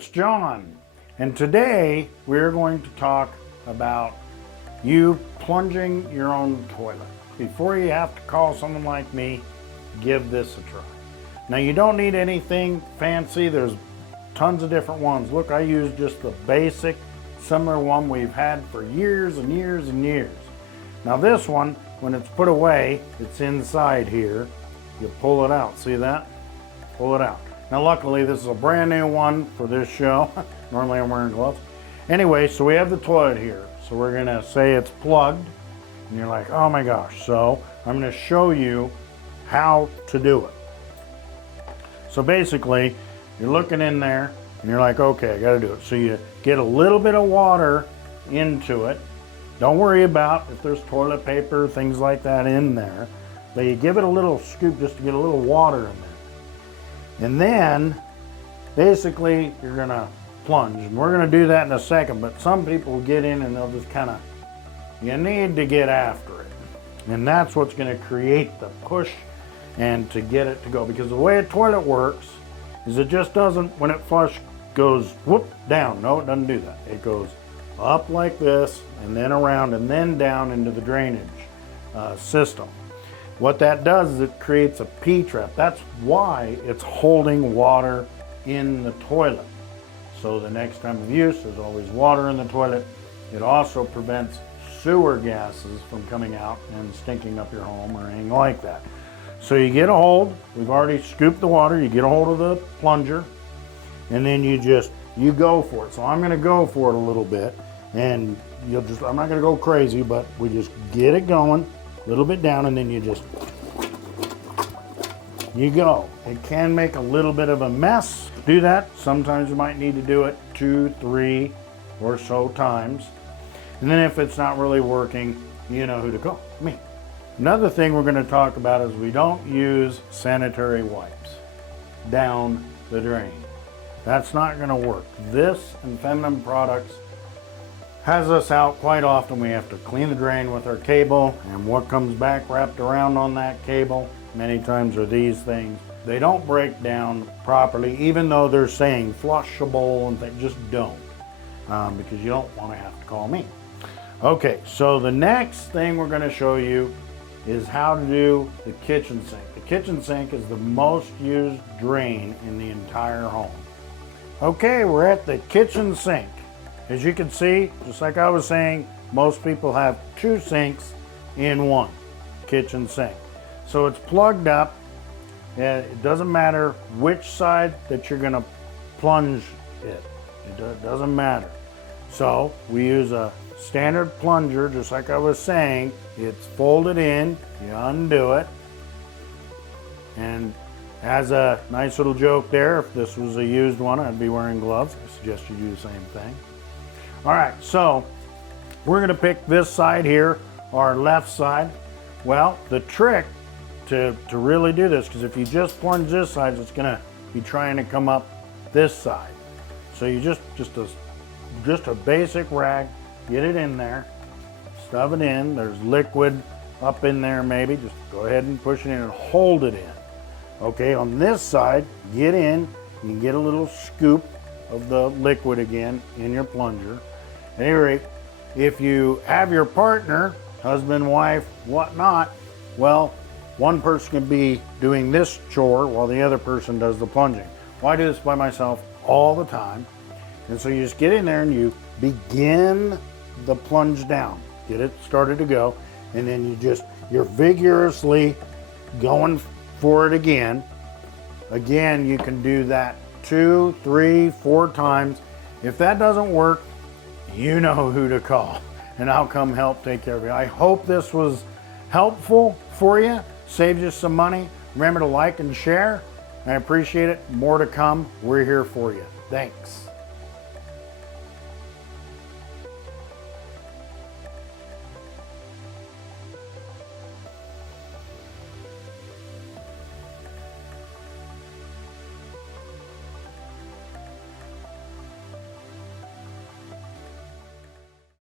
it's John, and today we're going to talk about you plunging your own toilet. Before you have to call someone like me, give this a try. Now you don't need anything fancy, there's tons of different ones. Look, I use just the basic, similar one we've had for years and years and years. Now this one, when it's put away, it's inside here. You pull it out, see that? Pull it out. Now luckily this is a brand new one for this show. Normally I'm wearing gloves. Anyway, so we have the toilet here. So we're gonna say it's plugged. And you're like, oh my gosh. So I'm gonna show you how to do it. So basically, you're looking in there and you're like, okay, I gotta do it. So you get a little bit of water into it. Don't worry about if there's toilet paper, things like that in there. But you give it a little scoop just to get a little water in there. And then, basically, you're gonna plunge. And we're gonna do that in a second, but some people get in and they'll just kinda, you need to get after it. And that's what's gonna create the push and to get it to go. Because the way a toilet works is it just doesn't, when it flush, goes whoop, down. No, it doesn't do that. It goes up like this, and then around, and then down into the drainage system. What that does is it creates a P-trap. That's why it's holding water in the toilet. So the next time of use, there's always water in the toilet. It also prevents sewer gases from coming out and stinking up your home or anything like that. So you get a hold, we've already scooped the water, you get a hold of the plunger, and then you go for it. So I'm gonna go for it a little bit, and I'm not gonna go crazy, but we just get it going, a little bit down, and then you go. It can make a little bit of a mess. Do that. Sometimes you might need to do it 2, 3 or so times. And then if it's not really working, you know who to call, me. Another thing we're gonna talk about is we don't use sanitary wipes down the drain. That's not gonna work. This and feminine products has us out quite often. We have to clean the drain with our cable, and what comes back wrapped around on that cable many times are these things. They don't break down properly, even though they're saying flushable, and they just don't, because you don't want to have to call me. Okay, so the next thing we're going to show you is how to do the kitchen sink. The kitchen sink is the most used drain in the entire home. Okay, we're at the kitchen sink. As you can see, just like I was saying, most people have 2 sinks in one kitchen sink. So it's plugged up, and it doesn't matter which side that you're gonna plunge it. It doesn't matter. So we use a standard plunger, just like I was saying. It's folded in, you undo it, and as a nice little joke there, if this was a used one, I'd be wearing gloves. I suggest you do the same thing. All right, so we're gonna pick this side here, our left side. Well, the trick to really do this, because if you just plunge this side, it's gonna be trying to come up this side. So you just a basic rag, get it in there, shove it in. There's liquid up in there maybe. Just go ahead and push it in and hold it in. Okay, on this side, get in. You can get a little scoop of the liquid again in your plunger. At any rate, if you have your partner, husband, wife, whatnot, well, one person can be doing this chore while the other person does the plunging. Well, I do this by myself all the time. And so you just get in there and you begin the plunge down. Get it started to go. And then you're vigorously going for it again. Again, you can do that 2, 3, 4 times. If that doesn't work, you know who to call, and I'll come help take care of you. I hope this was helpful for you, saved you some money. Remember to like and share. I appreciate it. More to come. We're here for you. Thanks.